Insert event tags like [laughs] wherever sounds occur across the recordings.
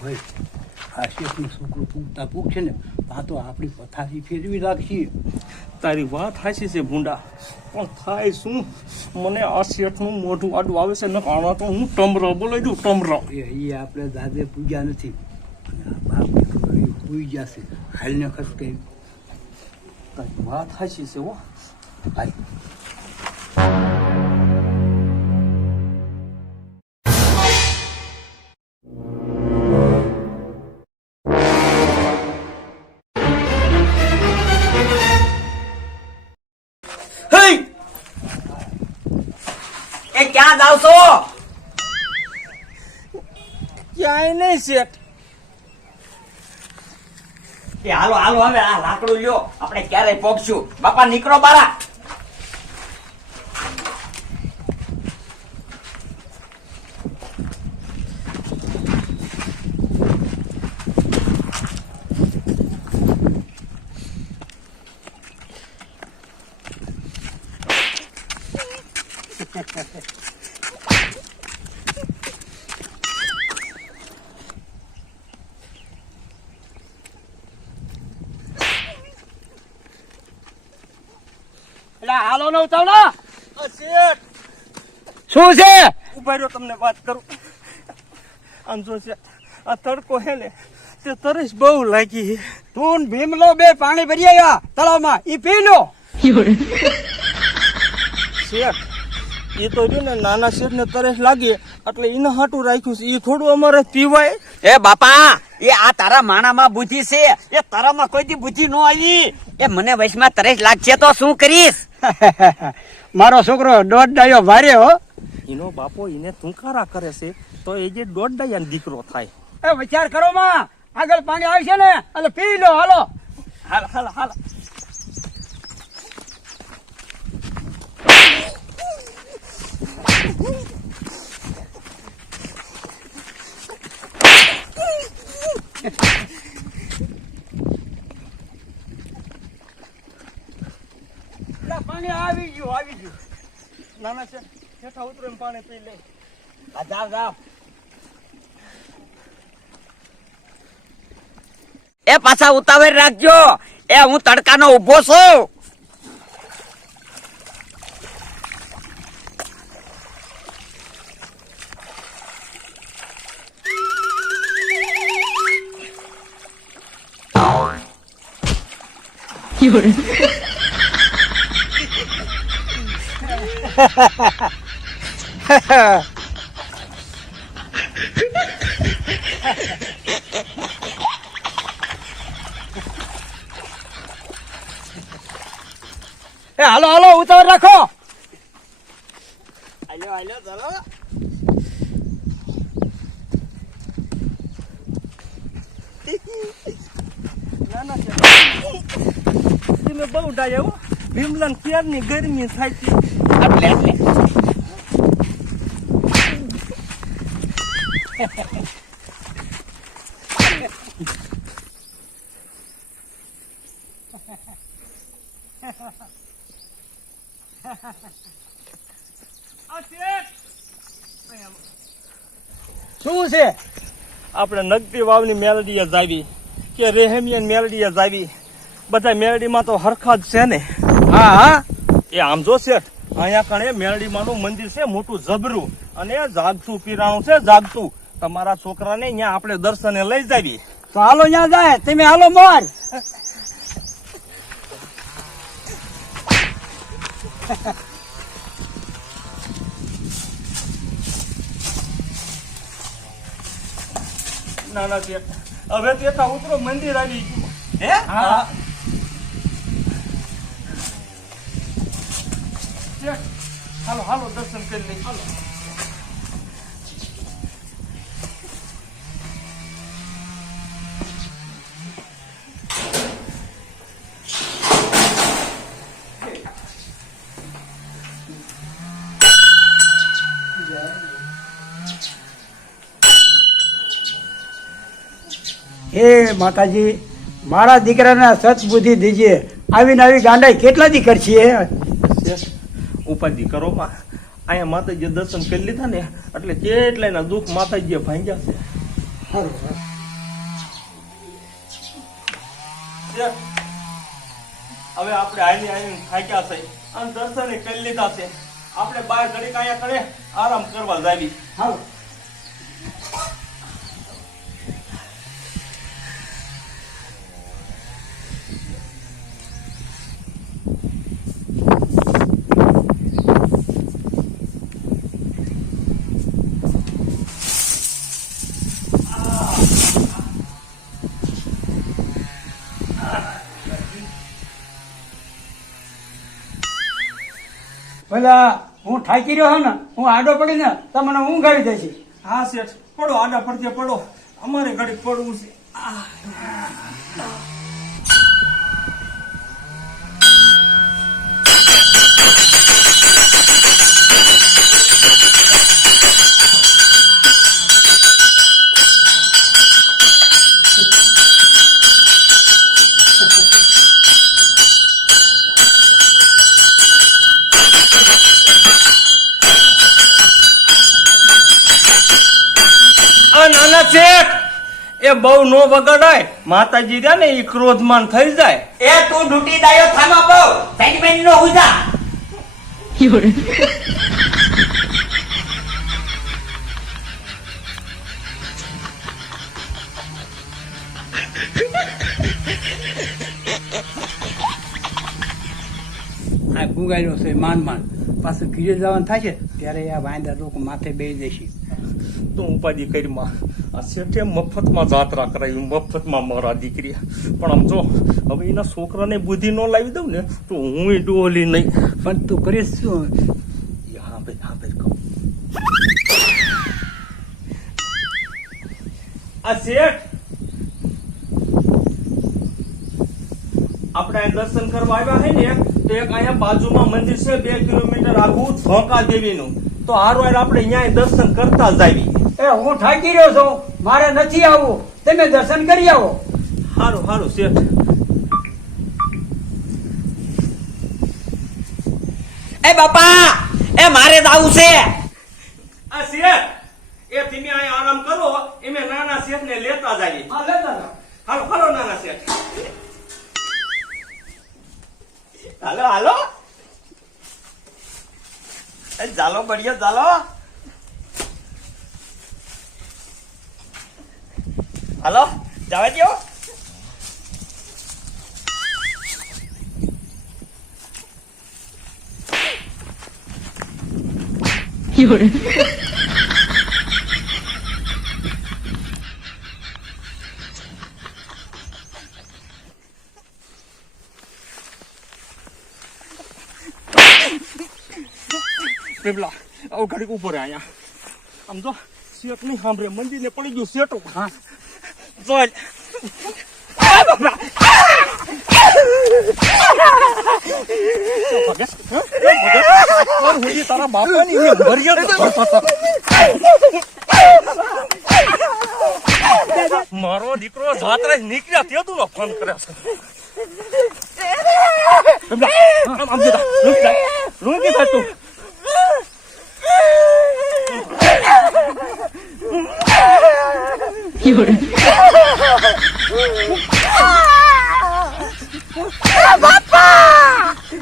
ભાઈ શેઠનું છોકરું પૂગતા પૂગશે ને આ તો આપણી પથારી ફેરવી રાખીએ. તારી વાત હાચી છે ભૂંડા. પણ થાય શું? મને આ શેઠનું મોઢું આડું આવે છે ને આમાં તો હું ટમરો બોલાઈ દઉં ટમરો. એ આપણે દાદે પૂજ્યા નથી. અને બાપ પૂઈ જશે હાલને ખસકે તારી વાત હાચી છે હો. હાલ. ક્યાં જાવ છો ક્યાંય નહીં શેઠ. એ હાલો હાલો હવે આ લાકડું લ્યો. આપણે ક્યારે પોગશું. બાપા નીકળો બારા. હાલો નો શેઠ શું છે? ઊભા રહ્યો તમને વાત કરું. આમ જો છે આ તડકો હે ને તે તરસ બહુ લાગી તું ભીમલો બે પાણી ભરી આવ્યા તળાવમાં ઈ પી લો શેઠ એ તો જો ને નાના શેઠ ને તરસ લાગી એટલે એને હાટું રાખ્યું છે. એ થોડું અમારે પીવાય. એ બાપા એ આ તારા માણામાં બુદ્ધિ છે. એ તારામાં કોઈ દી બુદ્ધિ ન આવી. એ મને વયસમાં તરસ લાગશે તો શું કરીશ? [laughs] મારો છોકરો દોઢ ડાયો ભારે હો. એનો બાપો એને તુંકારા કરે છે તો એ જે દોઢ ડાયા દીકરો થાય. એ વિચાર કરો માં આગળ પાણી આવશે ને એટલે પી લો હાલો. હાલ હાલ હાલ. એટલે પાણી આવી ગયું આવી ગયું નાના છે. હેઠા ઉતરો એમ પાણી પી લે. આ જાવ જાવ. એ પાછા ઉતાવળ રાખજો. એ હું તડકાનો ઊભો છું. [laughs] એ હાલો હાલો ઉતાવળ રાખો. હાલ્યો હાલ્યો ચાલો. શેઠ તમે બહુ ડાયા હો. ભીમલાન ક્યારની ગરમી થાય છે એટલે એટલે આ શેઠ શું છે? આપણે નગતી વાવની મેલડીએ જાવી કે રેહમિયન મેલડીએ જાવી. બધા મેલડીમાં તો હરખા જ છે ને. હા હા. એ આમ જો શેઠ અહીંયા કણે મેરડીમાનું મંદિર છે મોટું જબરું. અને જાગતું પીરાણું છે જાગતું. તમારા છોકરાને અહીંયા આપણે દર્શને લઈ જાવી તો હાલો ત્યાં જાય. તમે હાલો મોર. ના હવે તે ઉતરો મંદિર આવી ગયું. હે? હા. હાલો હાલો દર્શન કરી લઈ હાલો. હે માતાજી મારા દીકરાને સત બુદ્ધિ દીજે આવીને આવી ગાંડાઈ કેટલા દી કરશે શેઠ ઉપાધિ કરો માં અહીંયા માતાજી દર્શન કરી લીધા ને એટલે કેટલાયના દુઃખ માતાજીએ ભાંગ્યા છે. હવે આપણે આવીને આવીને થાક્યા છે. અને દર્શન કરી લીધા છે. આપણે બહાર ઘડીક અહીંયા કરે આરામ કરવા જાવી. સારું પેલા હું થાકી રહ્યો ને, હું આડો પડીને તમને ઊંઘ આવી જશે હા, શેઠ, પડો, આડા પડતી પડો. અમારે ઘડીક પડવું છે. એ બહુ નો બગડાય માતાજી રહ્યા ને એ ક્રોધમાન થઈ જાય. એ તું ડૂટી દાયો થાનો બહુ. સેગમેન્ટ નો હુજા [laughs] આ ગુગાડ્યો છે માંડ માંડ. પાછું ઘીરે જવાનું થાય છે ત્યારે આ વાંદા લોકો માથે બે દેશે તો ઉપાધિ કરી માં. આ શેઠે મફતમાં જાત્રા કરાવી મફતમાં મારા દીકરી. પણ આમ જો હવે એના છોકરાને બુદ્ધિ નો લાવી દઉં ને તો હું ડોલી નહીં. પણ તું કરીશ શું? હા ભાઈ હા ભાઈ કહું. આ શેઠ! આપણે દર્શન કરવા આવ્યા હે ને? તો એક અહીંયા બાજુમાં મંદિર છે બે કિલોમીટર આગું ઝોંકા દેવીનું તો હારો હાર આપણે અહીંયા દર્શન કરતા જાવી એ હું થાકી રહ્યો છું. મારે નથી આવવું. તમે દર્શન કરી આવો. સારું સારું શેઠ. એ બાપા! એ મારે જ આવું છે. આ શેઠ એ તમે અહીંયા આરામ કરો એમે નાના શેઠ ને લેતા જઈએ હા લેતા. હાલો હાલો નાના શેઠ. હાલો હાલો. ચાલો બઢિયા ચાલો. હાલો જવા દો પેલા આવું ઘડીક ઊભો રહે અહીંયા. આમ જો શેઠ નહીં સાંભળે. મંદિર ને પડી ગયું શેઠું હા. જોઈ તારા બાપાની મારો દીકરો જાત્રે નીકળ્યા તે તું ફોન કર્યા છે. તું.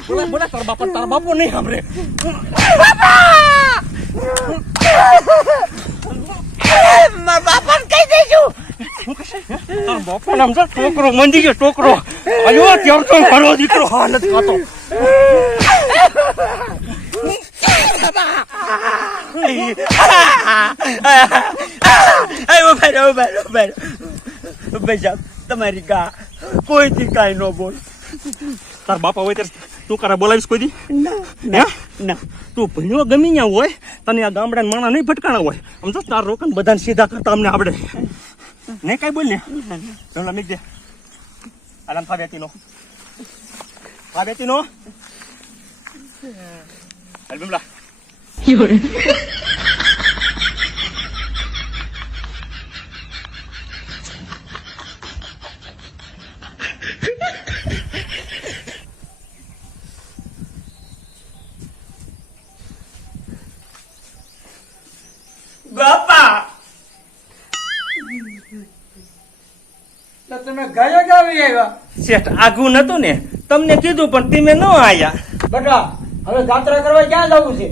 બોલા બોલા તારા બાપા તારા બાપો નહીં સાંભળે મારા બાપાને કહી દઈશું તારા બાપા નામ છે ટોકરો મંદી ગયો ટોકરો અયો ત્યાં તો મારો દીકરો હાલત નથી ખાતો એ ઊભા રહો ઊભા રહો ઊભા રહો. ભાઈ સાહેબ તમારી ગા. કોઈથી કાંઈ ન બોલ. તાર બાપા હોય ત્યારે તું કારા બોલાવીશ કોઈ દી ના ના. તું ભણ્યો ગમી ત્યાં હોય તને આ ગામડાના માણા નહીં ભટકાણા હોય. સમજો તાર રોકન બધાને સીધા કરતા અમને આવડે. ને કઈ બોલ ને? ચલો મીક દે. આરામ ફાવ્યાતી નો ફાવ્યાતી નો હાલ બિમલા બાપા તમે ગાયો જ આવી આવ્યા? શેઠ આઘું નતું ને. તમને કીધું પણ તમે ન આયા. બટા હવે જાત્રા કરવા ક્યાં જવું છે?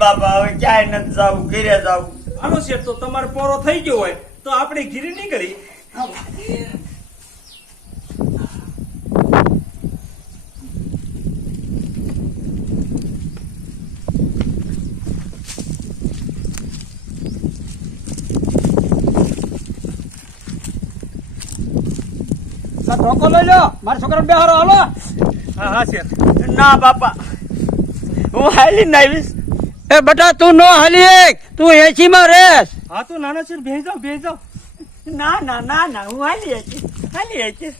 બાબા હવે ક્યાંય નથી જવું ઘરે જવું. આનો શેઠ તો તમારો પોરો થઈ ગયો હોય તો આપણે ઘીરી નીકળી. આ ધોકો લઈ લો. મારા છોકરા બે હારો હાલો. હા હા શેઠ ના બાપા. હું હાલી આવીશ. એ બેટા તું નો હાલી તું એસી માં રેસ. હા તું નાના છે ભેજ જાઓ ભેજ જાઓ. ના ના ના ના હું હાલી હતી હાલી હતી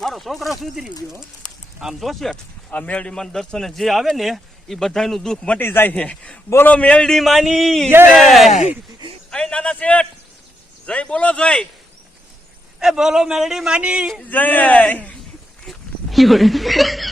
મારો છોકરો સુધરી ગયો. આમ તો શેઠ આ મેરડી માં દર્શને જે આવે ને એ બધાનું દુઃખ મટી જાય છે. બોલો મેલડી માની જય. અહીં નાના શેઠ જય બોલો જય! એ બોલો મેલડી માની જય! જય! [laughs] [laughs]